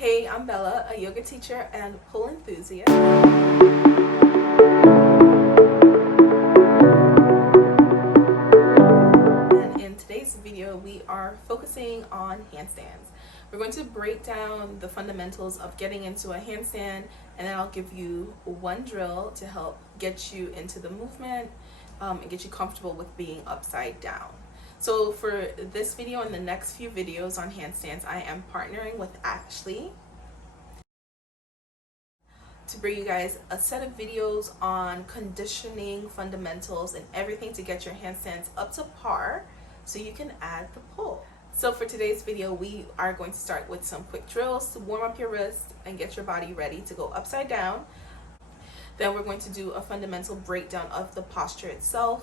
Hey, I'm Bella, a yoga teacher and pole enthusiast. And in today's video, we are focusing on handstands. We're going to break down the fundamentals of getting into a handstand, and then I'll give you one drill to help get you into the movement and get you comfortable with being upside down. So for this video and the next few videos on handstands, I am partnering with Ashley to bring you guys a set of videos on conditioning fundamentals and everything to get your handstands up to par so you can add the pull. So for today's video, we are going to start with some quick drills to warm up your wrist and get your body ready to go upside down. Then we're going to do a fundamental breakdown of the posture itself.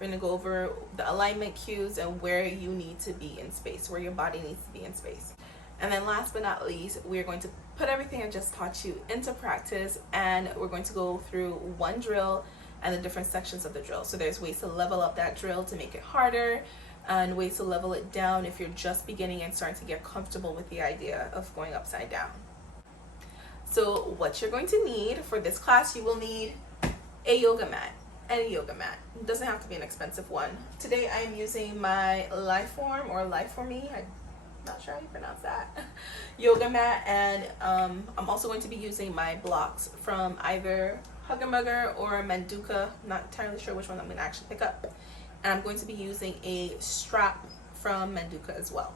We're going to go over the alignment cues and where you need to be in space, where your body needs to be in space. And then last but not least, we're going to put everything I just taught you into practice, and we're going to go through one drill and the different sections of the drill. So there's ways to level up that drill to make it harder, and ways to level it down if you're just beginning and starting to get comfortable with the idea of going upside down. So what you're going to need for this class, you will need a yoga mat. Any yoga mat. It doesn't have to be an expensive one. Today I am using my Liforme or Liforme, I'm not sure how you pronounce that, yoga mat, and I'm also going to be using my blocks from either Hugger Mugger or Manduka. I'm not entirely sure which one I'm going to actually pick up. And I'm going to be using a strap from Manduka as well.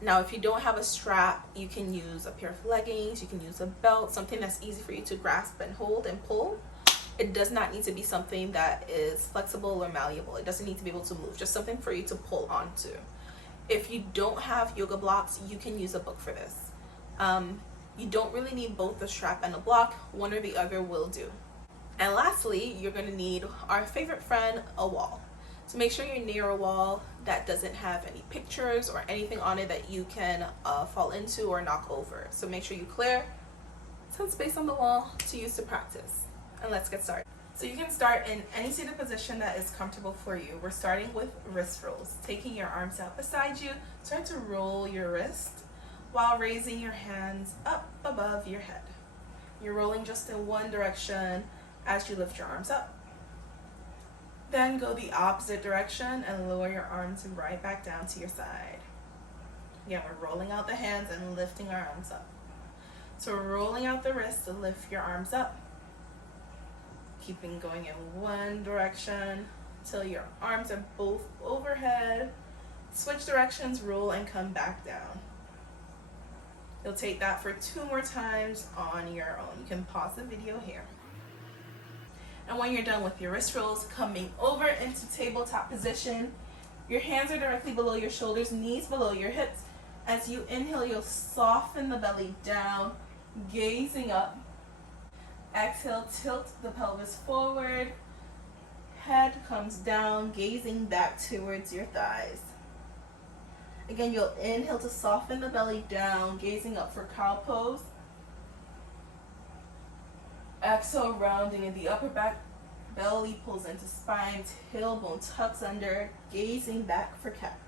Now if you don't have a strap, you can use a pair of leggings, you can use a belt, something that's easy for you to grasp and hold and pull. It does not need to be something that is flexible or malleable. It doesn't need to be able to move, just something for you to pull onto. If you don't have yoga blocks, you can use a book for this. You don't really need both the strap and a block. One or the other will do. And lastly, you're going to need our favorite friend, a wall. So make sure you're near a wall that doesn't have any pictures or anything on it that you can fall into or knock over. So make sure you clear some space on the wall to use to practice. And let's get started. So you can start in any seated position that is comfortable for you. We're starting with wrist rolls. Taking your arms out beside you, start to roll your wrist while raising your hands up above your head. You're rolling just in one direction as you lift your arms up. Then go the opposite direction and lower your arms right back down to your side. Again, we're rolling out the hands and lifting our arms up. So we're rolling out the wrist to lift your arms up. Keeping going in one direction until your arms are both overhead. Switch directions, roll, and come back down. You'll take that for 2 more times on your own. You can pause the video here. And when you're done with your wrist rolls, coming over into tabletop position. Your hands are directly below your shoulders, knees below your hips. As you inhale, you'll soften the belly down, gazing up. Exhale, tilt the pelvis forward, head comes down, gazing back towards your thighs. Again, you'll inhale to soften the belly down, gazing up for cow pose. Exhale, rounding in the upper back, belly pulls into spine, tailbone tucks under, gazing back for cat.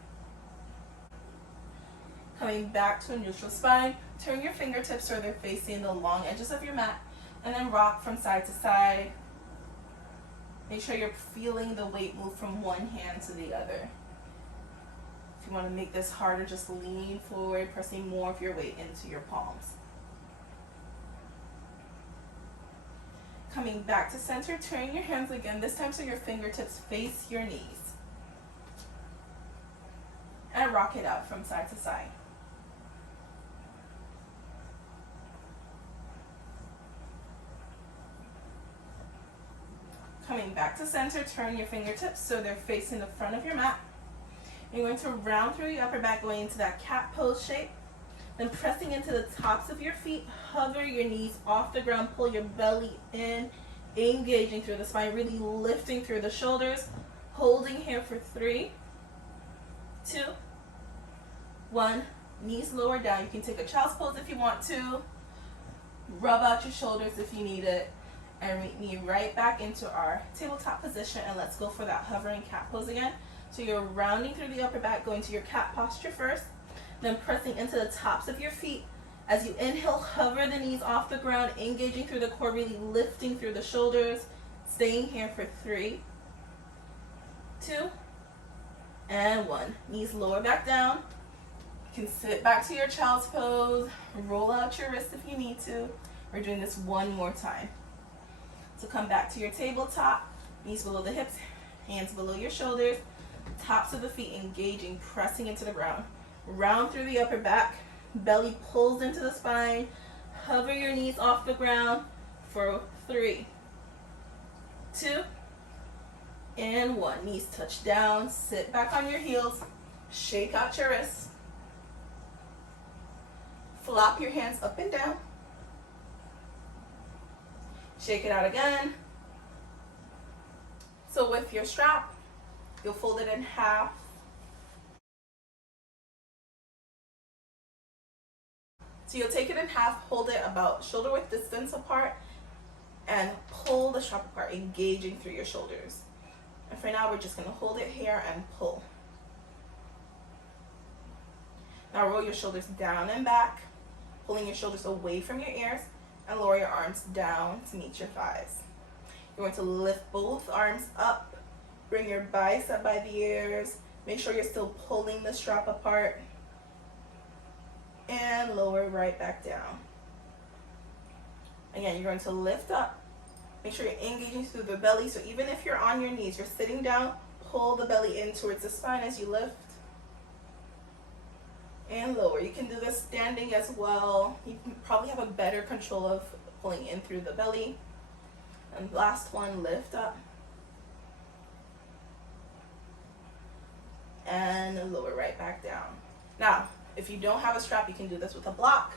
Coming back to a neutral spine, turn your fingertips so they're facing the long edges of your mat. And then rock from side to side. Make sure you're feeling the weight move from one hand to the other. If you want to make this harder, just lean forward, pressing more of your weight into your palms. Coming back to center, turn your hands again, this time so your fingertips face your knees. And rock it out from side to side. Coming back to center, turn your fingertips so they're facing the front of your mat. You're going to round through your upper back, going into that cat pose shape. Then pressing into the tops of your feet, hover your knees off the ground, pull your belly in, engaging through the spine, really lifting through the shoulders. Holding here for 3, 2, 1. Knees lower down. You can take a child's pose if you want to. Rub out your shoulders if you need it. And meet me right back into our tabletop position, and let's go for that hovering cat pose again. So you're rounding through the upper back, going to your cat posture first, then pressing into the tops of your feet, As you inhale, hover the knees off the ground, engaging through the core, really lifting through the shoulders. Staying here for 3, 2, and 1. Knees lower back down. You can sit back to your child's pose, roll out your wrists if you need to. We're doing this one more time. So come back to your tabletop, knees below the hips, hands below your shoulders, tops of the feet engaging, pressing into the ground. Round through the upper back, belly pulls into the spine. Hover your knees off the ground for 3, 2, and 1. Knees touch down, sit back on your heels, shake out your wrists. Flop your hands up and down. Shake it out again. So with your strap, you'll fold it in half. So you'll take it in half, hold it about shoulder width distance apart, and pull the strap apart, engaging through your shoulders. And for now, we're just going to hold it here and pull. Now roll your shoulders down and back, pulling your shoulders away from your ears, and lower your arms down to meet your thighs. You're going to lift both arms up, bring your bicep by the ears, make sure you're still pulling the strap apart, and lower right back down. Again, you're going to lift up, make sure you're engaging through the belly, so even if you're on your knees, you're sitting down, pull the belly in towards the spine as you lift, and lower. You can do this standing as well. You can probably have a better control of pulling in through the belly. And last one, lift up. And lower right back down. Now, if you don't have a strap, you can do this with a block.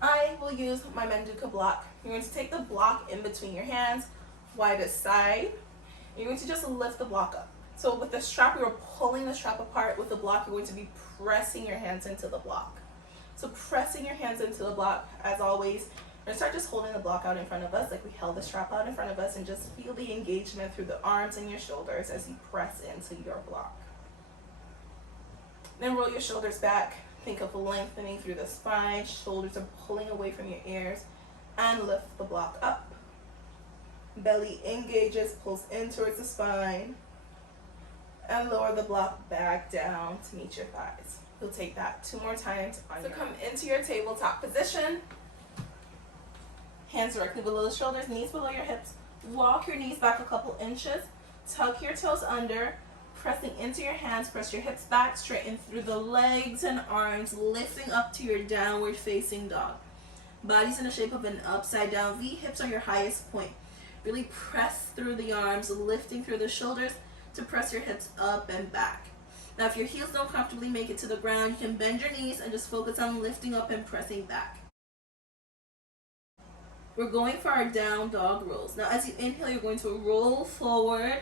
I will use my Manduka block. You're going to take the block in between your hands, widest side. You're going to just lift the block up. So with the strap, you're pulling the strap apart. With the block, you're going to be pressing your hands into the block. So pressing your hands into the block, as always, we're going to start just holding the block out in front of us, like we held the strap out in front of us, and just feel the engagement through the arms and your shoulders as you press into your block. Then roll your shoulders back. Think of lengthening through the spine. Shoulders are pulling away from your ears, and lift the block up. Belly engages, pulls in towards the spine, and lower the block back down to meet your thighs. You'll take that 2 more times. So come into your tabletop position. Hands directly below the shoulders, knees below your hips. Walk your knees back a couple inches. Tuck your toes under. Pressing into your hands, press your hips back, straighten through the legs and arms, lifting up to your downward facing dog. Body's in the shape of an upside down V. Hips are your highest point. Really press through the arms, lifting through the shoulders to press your hips up and back. Now if your heels don't comfortably make it to the ground, you can bend your knees and just focus on lifting up and pressing back. We're going for our down dog rolls. Now as you inhale, you're going to roll forward,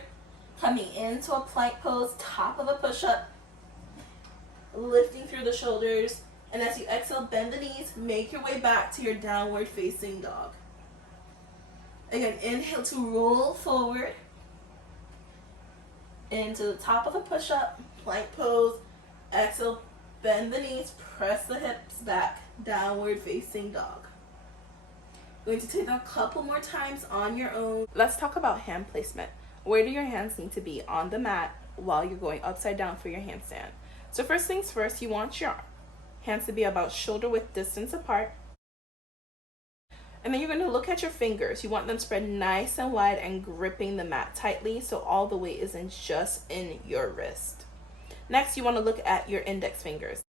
coming into a plank pose, top of a push-up, lifting through the shoulders, and as you exhale, bend the knees, make your way back to your downward facing dog. Again, inhale to roll forward, into the top of a push-up, plank pose, exhale, bend the knees, press the hips back, downward facing dog. Going to take that a couple more times on your own. Let's talk about hand placement. Where do your hands need to be on the mat while you're going upside down for your handstand? So first things first, you want your hands to be about shoulder width distance apart. And then you're going to look at your fingers. You want them spread nice and wide and gripping the mat tightly so all the weight isn't just in your wrist. Next, you want to look at your index fingers.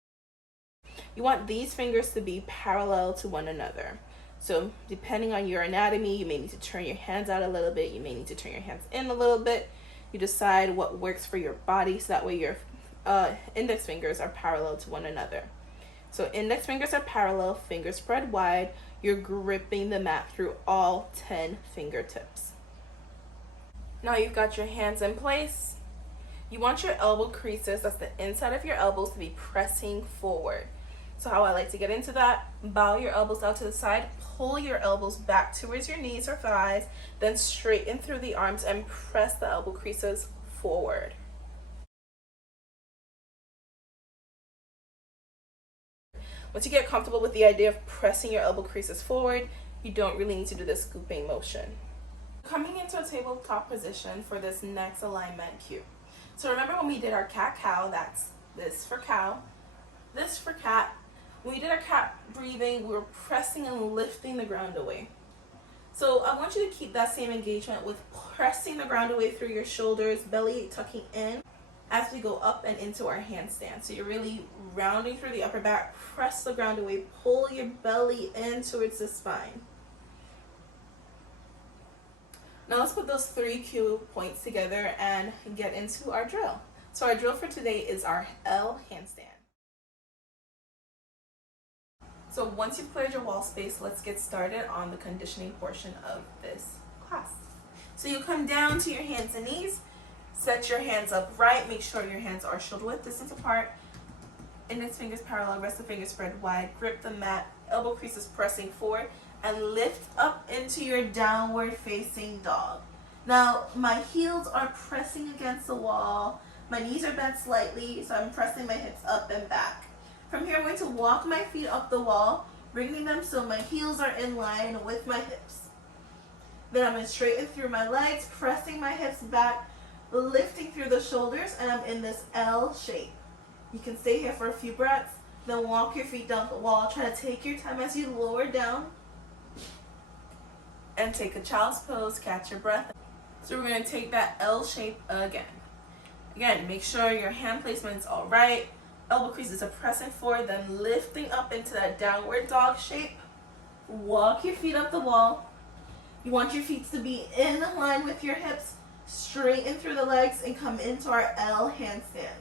You want these fingers to be parallel to one another. So depending on your anatomy, you may need to turn your hands out a little bit. You may need to turn your hands in a little bit. You decide what works for your body so that way your index fingers are parallel to one another. So index fingers are parallel, fingers spread wide. You're gripping the mat through all 10 fingertips. Now you've got your hands in place. You want your elbow creases, that's the inside of your elbows, to be pressing forward. So how I like to get into that, bow your elbows out to the side, pull your elbows back towards your knees or thighs, then straighten through the arms and press the elbow creases forward. Once you get comfortable with the idea of pressing your elbow creases forward, you don't really need to do this scooping motion. Coming into a tabletop position for this next alignment cue. So remember when we did our cat-cow, that's this for cow, this for cat. When we did our cat breathing, we were pressing and lifting the ground away. So I want you to keep that same engagement with pressing the ground away through your shoulders, belly tucking in as we go up and into our handstand. So you're really rounding through the upper back, press the ground away, pull your belly in towards the spine. Now let's put those 3 cue points together and get into our drill. So our drill for today is our L-Handstand. So once you've cleared your wall space, let's get started on the conditioning portion of this class. So you come down to your hands and knees, set your hands upright, make sure your hands are shoulder width distance apart, index fingers parallel, rest of fingers spread wide, grip the mat, elbow creases pressing forward, and lift up into your downward facing dog. Now my heels are pressing against the wall, my knees are bent slightly, so I'm pressing my hips up and back. From here, I'm going to walk my feet up the wall, bringing them so my heels are in line with my hips. Then I'm going to straighten through my legs, pressing my hips back, lifting through the shoulders, and I'm in this L shape. You can stay here for a few breaths, then walk your feet down the wall. Try to take your time as you lower down. And take a child's pose, catch your breath. So we're going to take that L shape again. Again, make sure your hand placement's all right. Elbow creases are pressing forward, then lifting up into that downward dog shape. Walk your feet up the wall. You want your feet to be in line with your hips, straighten through the legs, and come into our L handstand.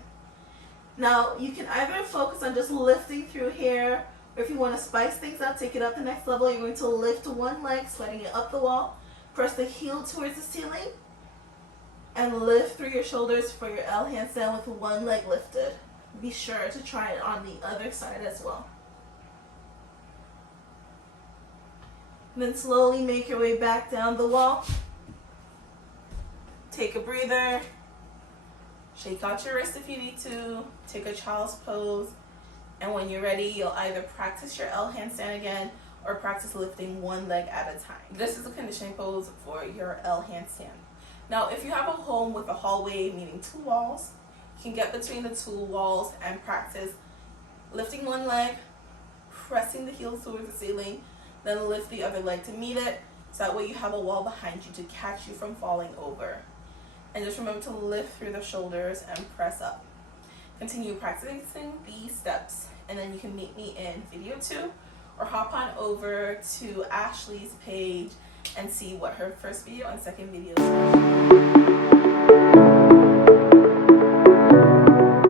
Now, you can either focus on just lifting through here, or if you want to spice things up, take it up the next level, you're going to lift one leg, sweating it up the wall, press the heel towards the ceiling, and lift through your shoulders for your L handstand with one leg lifted. Be sure to try it on the other side as well. And then slowly make your way back down the wall. Take a breather. Shake out your wrist if you need to. Take a child's pose. And when you're ready, you'll either practice your L handstand again or practice lifting one leg at a time. This is a conditioning pose for your L handstand. Now, if you have a home with a hallway, meaning 2 walls, you can get between the 2 walls and practice lifting one leg, pressing the heels towards the ceiling, then lift the other leg to meet it, so that way you have a wall behind you to catch you from falling over. And just remember to lift through the shoulders and press up. Continue practicing these steps, and then you can meet me in video 2 or hop on over to Ashley's page and see what her first video and second video is.